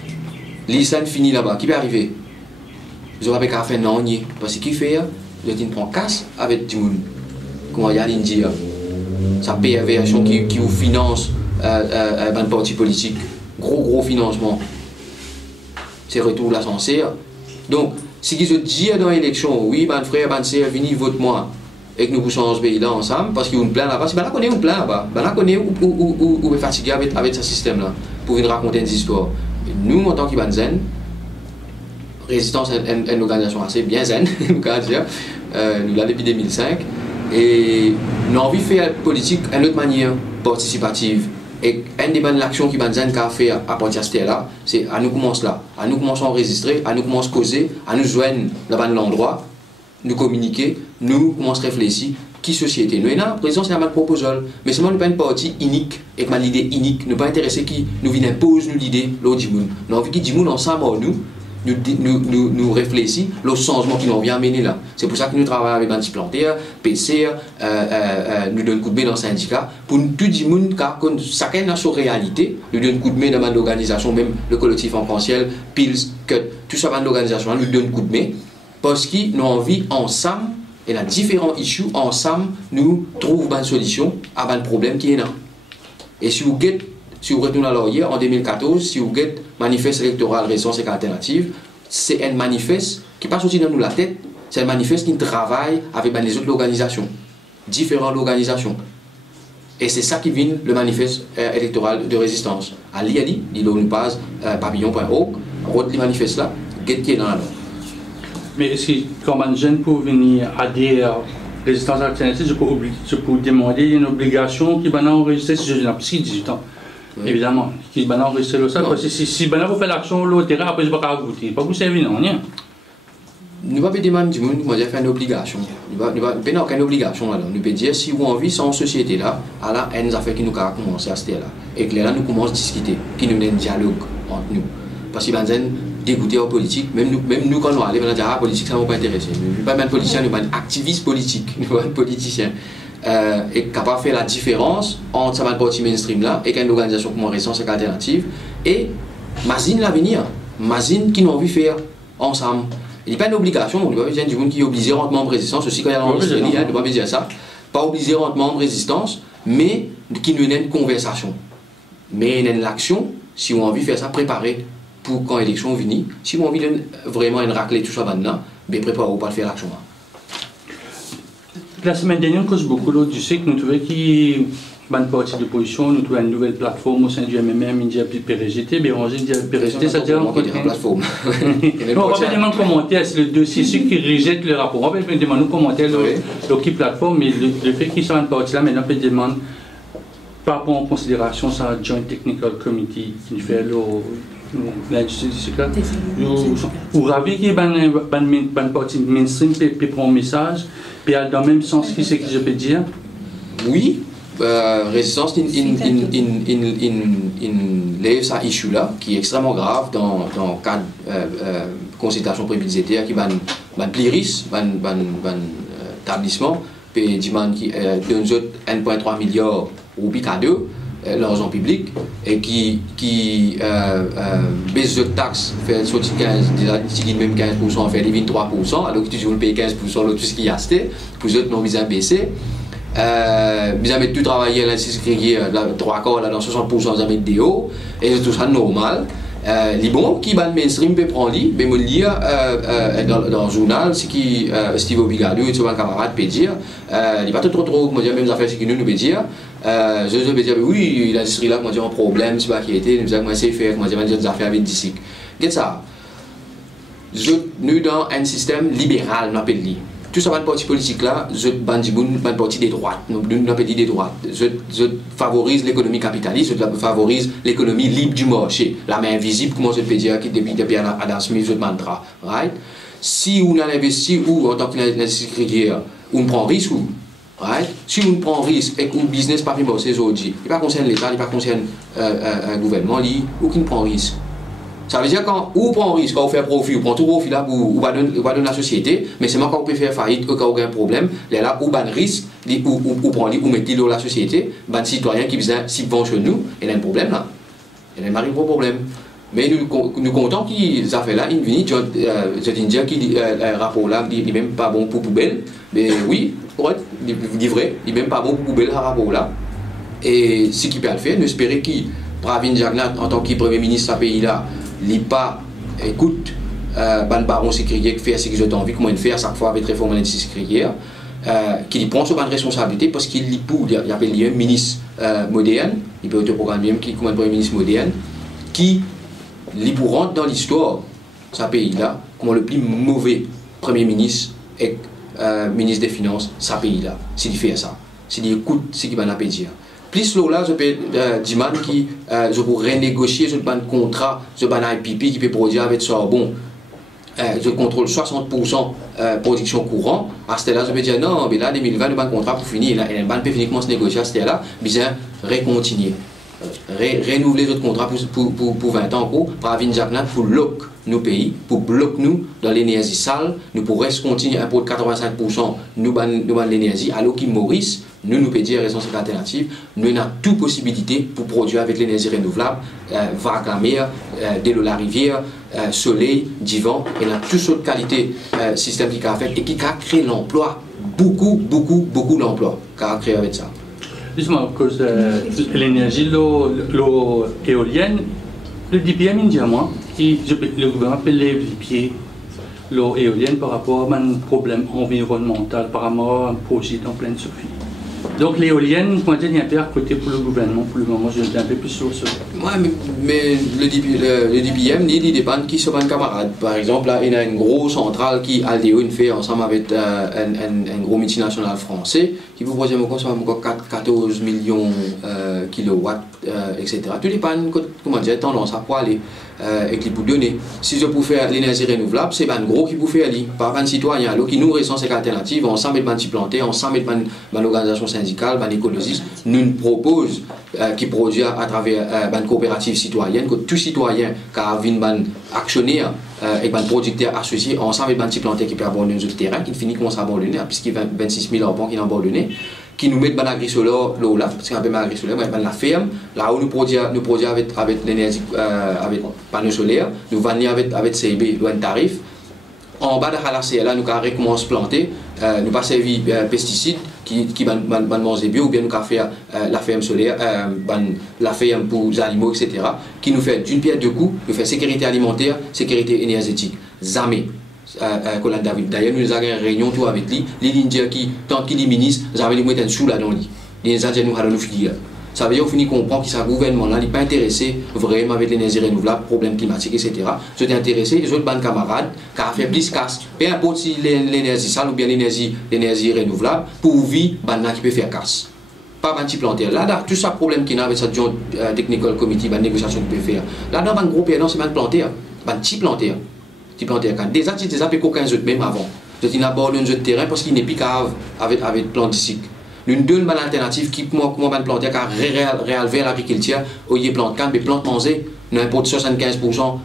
L'Issan finit là-bas, qui peut arriver? Je vais avec un fait non, parce qu'il fait, je dis, prend casse avec du monde. Comment il y a l'Indie, ça paye la version qui vous finance un parti politique, gros financement. C'est retour de l'ascenseur. Donc, si ils disent dans l'élection, oui, mon frère, mon sœur, venez vote-moi, et que nous changeons ce pays-là ensemble, parce qu'il y a une plainte là-bas, c'est bien là qu'on est une plainte là-bas, bien là qu'on est ou fatigué avec ce système-là, pour venir raconter des histoires. Nous, en tant que zen, Résistance est une organisation assez bien zen, nous l'avons depuis 2005, et nous avons envie de faire politique d'une autre manière, participative. Et une des bonnes actions qui va zen fait à partir de ce là, c'est à nous commencer là, à nous commencer à enregistrer, à nous commencer à causer, à nous joindre dans l'endroit, nous communiquer, nous commencer à réfléchir. Qui société? Nous, la présidence, c'est un proposal, mais seulement nous pas une partie unique, et que l'idée unique, nous pas intéressé qui nous vient imposer l'idée, l'autre du monde. Nous avons envie que du monde ensemble, nous réfléchissons, le changement qui nous vient amener là. C'est pour ça que nous travaillons avec Banti Plantaire, PCR, nous donnons un coup de main dans le syndicat, pour tout le monde, car chacun a sa réalité, nous donnons un coup de main dans l'organisation, même le collectif en consciel, PILS, CUT, tout ça dans l'organisation, nous donnons un coup de main, parce qu'ils ont envie ensemble, et dans différents issues, ensemble, nous trouvons une solution à un problème qui est là. Et si vous retournez à l'orient, en 2014, si vous avez un manifeste électoral Résistance Alternative, c'est un manifeste qui passe aussi dans nous la tête, c'est un manifeste qui travaille avec les autres organisations, différentes organisations. Et c'est ça qui vient le manifeste électoral de résistance. À l'IADI, il nous passe papillon.org, on retrouve le manifeste là, qui est dans la norme. Mais si, quand un jeune pour venir adhérer à Résistance Alternative, je peux demander une obligation qui va enregistrer si je viens plus de 18 ans. Oui. Évidemment, qui va enregistrer le ça. Parce que si vous faites l'action, l'autre terrain, après je ne vais pas goûter. Pas vous servir, non, rien. Nous ne pouvons pas demander du monde, nous allons faire une obligation. Nous n'avons pas aucune obligation là. Nous pouvons dire si vous avez envie, sans société là, alors il y a des affaires qui nous commencent à se là. Et que là, nous commençons à discuter, qui nous mènent un dialogue entre nous. Parce que dégoûtés en politique. Même nous quand on allait, on a dit, ah, politique, ça ne m'a pas intéressé. Nous ne sommes pas des politiciens, nous sommes des activistes politiques, nous sommes des politiciens. Et capable de faire la différence entre ce parti mainstream là et une organisation comme Récence et Alternative et Mazine l'avenir, Mazine qui nous envie de faire ensemble. Il n'y a pas une obligation, il n'y a pas besoin du monde qui est obligé de rentrer membre de résistance, aussi quand il y a l'enregistré, il n'y a pas dire ça, pas obligé de rentrer membre de résistance, mais qui nous donne une conversation. Mais il y a une action, si on a envie de faire ça, préparer pour quand l'élection vient. Si on a envie de vraiment une raclée tout ça maintenant, bien préparez-vous pas de faire l'action. La semaine dernière, on cause beaucoup d'autres. Je sais que nous trouvons qu'il y a une partie d'opposition, nous trouvons une nouvelle plateforme au sein du MMM, India PRGT, Béranger, India PRGT, ça dit encore une plateforme. On va faire des commentaires sur le dossier, ceux qui rejettent le rapport. On va faire des commentaires sur qui plateforme, mais le fait qu'ils soient une partie là, maintenant, on peut demander par rapport en considération ça Joint Technical Committee qui fait pour ravi qu'il y ait une partie mainstream qui prend un message, puis dans le même sens, qui c'est que je peux dire? Oui, résistance lève ça issue là, qui est extrêmement grave dans le cadre consultation prévisionnelle qui va pliris, établissement, puis demande qui donne 1,3 milliard ou à 2 l'argent public et qui baisse de taxes, fait sortir 15, même 15%, fait 23%, alors que tu veux payer 15%, tout ce qui est acheté, pour eux, non, ils ont baissé. Ils ont tout travaillé là, c'est 3 quarts, là, dans 60%, ils ont mis des hauts, et tout ça normal. Les bons qui va le mainstream peut prendre lui, mais me lire dans le journal, ce qui Steve Obigadou et un camarade peut dire, il n'est pas trop, moi dire même affaires qui nous peut dire. Je peux dire oui, l'industrie là, moi dire un problème, c'est pas qui était, nous avons essayé de faire, moi dire des affaires avec d'ici. Qu'est-ce ça? Nous dans un système libéral, on appelle lui. Tout ça, le parti politique là, je le parti des droites, nous appelons des droites. Je favorise l'économie capitaliste, je favorise l'économie libre du marché, la main invisible, comment je peux dire, qui depuis Adam Smith, je mantra. Right? Si on a investi ou en tant qu'industriel, on prend risque ou right? Si on prend risque et qu'on business pas fait bosser aujourd'hui, il ne concerne l'État, il ne concerne un gouvernement, ou qui prend risque. Ça veut dire quand on prend un risque, quand on fait profit, on prend tout profit là pour donner la société, mais c'est quand on peut faire faillite, quand on a un problème, là où on a un risque, on prend ou met dans la société, les citoyens qui viennent subventionner nous, il y a un problème là. Il y a un problème. Mais nous comptons qu'ils ont fait là, ils viennent, je dire que le rapport là, il n'est même pas bon pour poubelle, mais oui, correct, il est vrai, il n'est même pas bon pour poubelle, ce rapport là. Et ce qu'il peut le faire, nous espérons qu'il, Pravin Jagnat, en tant que Premier ministre de ce pays là, il pas écoute ban baron sécuritaire qui fait ce que j'ai envie comment il fait à chaque fois avec réforme de la sécuritaire qui prend son responsabilité parce qu'il il appelle un ministre moderne il peut être programme même qui comme un premier ministre moderne qui rentre dans l'histoire de ce pays là comme le plus mauvais premier ministre et ministre des finances de ce pays là s'il fait ça s'il écoute ce qu'il va dire. Plus là, je peux dire qui je pourrais renégocier ce contrat, ce IPP qui peut produire avec charbon. Je contrôle 60% production courant. À ce là je peux dire non, mais là 2020 le contrat pour finir, là, et le peut uniquement se négocier à ce là, bien recontinuer. Renouveler notre contrat pour 20 ans pour Pravin Jagnat pour bloquer nos pays, pour bloquer nous dans l'énergie sale, nous pourrions continuer à importer 85% nous dans l'énergie, alors que Maurice, nous pouvons dire raison cette alternative, nous avons toute possibilité pour produire avec l'énergie renouvelable, vague la mer, de l'eau la rivière, soleil, du vent, et nous avons toutes sortes de qualités système qui a fait et qui a créé l'emploi, beaucoup d'emplois qui a créé avec ça. Justement, à cause de l'énergie, l'eau éolienne, le DPM indiamant, le gouvernement peut lever les pieds l'eau éolienne par rapport à un problème environnemental, par rapport à un projet en pleine Sophie. Donc l'éolienne, comment dire, il y a un peu à côté pour le gouvernement, pour le moment, je vais un peu plus sur ça. Oui, mais le DPM, il dépend qui sont un camarade. Par exemple, là, il y a une grosse centrale qui Aldéo fait ensemble avec un gros multinational français qui vous propose encore 14 millions kilowatts, etc. Tout dépend, comment dire, tendance à quoi aller. et qui peut donner. Si je peux faire l'énergie renouvelable, c'est un gros qui peut faire aller. Par un citoyen, alors qui nous ressent cette alternative, ensemble avec les plantés, ensemble avec l'organisation syndicale, les écologistes, nous proposent qui produit à travers une coopérative citoyenne, que tout citoyen qui a un actionnaire et un producteur associé, ensemble avec les plantés qui peut abandonner sur le terrain, qui finit comment s'abandonner, puisqu'il y a 26 000 enfants qui ont abandonné, qui nous mettent dans l'agri-solaire, là, parce qu'on appelle l'agri-solaire, la ferme, là où nous produisons avec l'énergie, avec panneaux solaires, nous vendons avec CIB, un tarif. En bas de la là, nous avons recommencé à planter, nous avons servi pesticides qui vont manger bio, ou bien nous avons fait la ferme solaire, la ferme pour les animaux, etc., qui nous fait d'une pierre deux coups, nous fait sécurité alimentaire, sécurité énergétique. Jamais. D'ailleurs, nous avons une réunion tout avec lui. Les Indiens qui, tant qu'il est ministre, nous avons mis un sous là dans lui. Les Indiens nous ont fini là. Ça veut dire qu'on comprend que ce gouvernement là n'est pas intéressé vraiment avec l'énergie renouvelable, problèmes climatiques, etc. Je suis intéressé, les autres camarades qui ont fait plus casse, peu importe si l'énergie sale ou bien l'énergie renouvelable, pour vivre, qui peut faire casse. Pas un petit planter. Là, tout ça problème qu'il y a avec cette joint technical committee, la négociation qu'il peut faire. Là, dans un gros perdant, c'est un planter, un petit planter. Déjà, tu as fait qu'aucun autre même avant. Tu as abordé un jeu de terrain parce qu'il n'est plus grave avec plan d'ici. Nous donnons une alternative qui, comment planter, car réalver l'agriculture, au lieu de planter canne, mais plante manger, n'importe 75%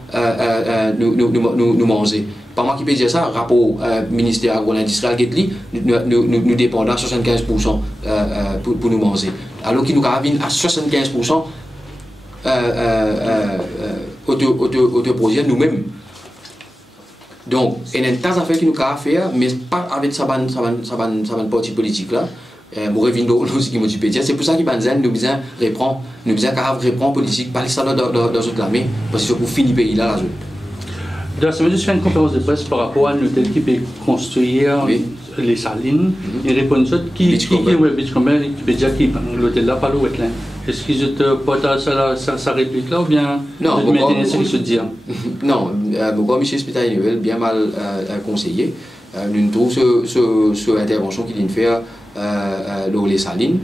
nous manger. Par moi qui peux dire ça, rapport ministère agro-industriel, nous dépendons à 75% pour nous manger. Alors qu'il nous arrive à 75% autoproduire nous-mêmes. Donc, il y a un tas d'affaires qui nous avons faire, mais pas avec sa partie politique là. C'est pour ça qu'il nous besoin reprendre, reprendre politique, pas ça dans notre armée, parce que c'est pour finir le pays là. Dans la semaine, je fais une conférence de presse par rapport à l'hôtel qui peut construire les salines. Il répond à qui Beachcomber, qui peut dire que l'hôtel là, pas le wetland. Est-ce que je te partage sa réplique là ou bien non, je maintiens ce qu'il se dit? Non, M. Spitaille bien mal conseillé. Nous trouvons cette intervention qu'il vient de faire dans les salines.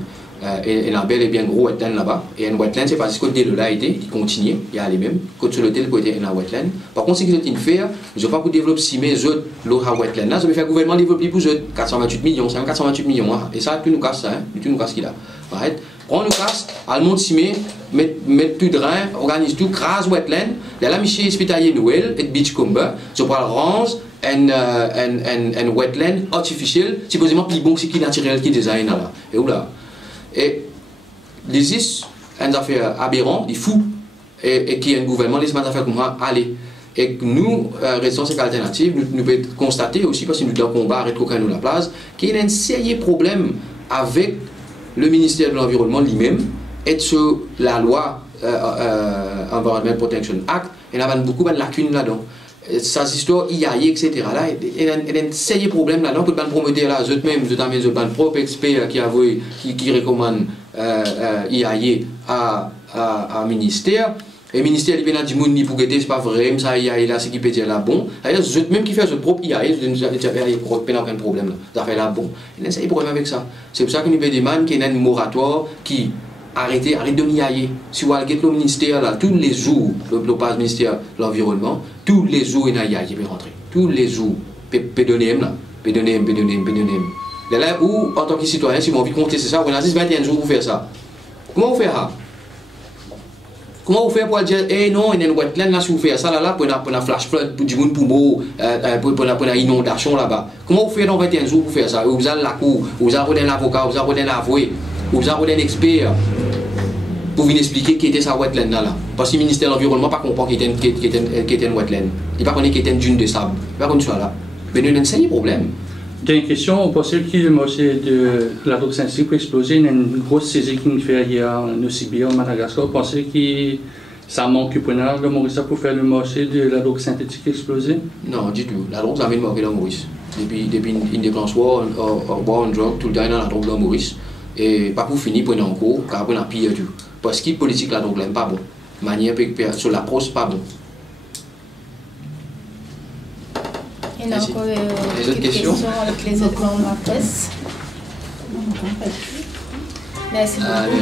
Et il y a un bel et bien gros wetland là-bas. Et un wetland, c'est parce que dès là, il continue, il y a les mêmes. Quand sur l'hôtel, il y a un wetland. Par contre, ce qu'ils ont fait, je ne vais pas pour développer si mes autres, l'autre wetland là, je vais faire le gouvernement développer pour eux. 428 millions, c'est un 428 millions. Et ça, tout nous casse ça, tout nous casse qu'il a. Prends nous casse, allemand simé, mettre tout drain, organise tout, crase wetland. Là, Michel Spitailler Noël et Beachcomber, je prends le range, un wetland artificiel, supposément plus bon que ce qui est naturel qui design là. Et où là? Et l'ISIS, une affaire aberrante, il fou, et qui est un gouvernement, les affaires comme ça, allez. Et nous, restons cette alternative, nous pouvons constater aussi, parce que nous devons combattre avec aucun nous la place, qu'il y a un sérieux problème avec le ministère de l'Environnement lui-même et sur la loi Environment Protection Act, il y a beaucoup de lacunes là-dedans. Sa histoire IAI, etc. Là, il y a un sérieux problème là-dedans que nous promoter là, eux-mêmes, nous propre expert qui recommande IAI à ministère. Et le ministère il dit que pour guetter, c'est pas vrai, ça IAI là, c'est qui peut dire là bon. Eux-mêmes qui font leur propre IAI, ils n'ont aucun problème là. Ça fait là bon. Il y a un sérieux problème avec ça. C'est pour ça que nous demandons qu'il y ait un moratoire qui arrête de IAI. Si vous regardez le ministère là, tous les jours, le ministère de l'Environnement, tous les jours il y a IAI qui peut rentrer. Tous les jours. Pédonème là. Pédonème. Là où, en tant que citoyen, si vous avez envie de compter, c'est ça, vous avez 21 jours pour faire ça. Comment vous faites ça? Comment vous faites pour dire, eh non, il y a une wetland là, si vous faites ça là, pour un flash flood, pour du monde pour une inondation là-bas. Comment vous faites dans 21 jours pour faire ça? Vous avez la cour, vous avez un avocat, vous avez un avoué, vous avez un expert pour venir expliquer qui était sa wetland là. Parce que le ministère de l'Environnement ne comprend qu'il était une wetland. Il ne pas qu'il était une dune de sable. Il ne pas ça là. Mais nous avons un sérieux problème. J'ai une question, on pensait que le marché de la drogue synthétique peut exploser. Il y a une grosse saisie qui nous fait hier en Sibérie, en Madagascar. On pensait que ça manque pour le Maurice pour faire le marché de la drogue synthétique exploser? Non, du tout. La drogue, ça vient de manquer dans Maurice. Depuis une déclenchoir, on boit une drogue tout le temps dans la drogue dans Maurice. Et pas pour finir, pour en cours, car on a pire tout. Parce que politique, la drogue, n'est pas bon. Manière sur l'approche, pas bon. Il y a encore quelques questions avec les autres membres de la presse. Merci beaucoup.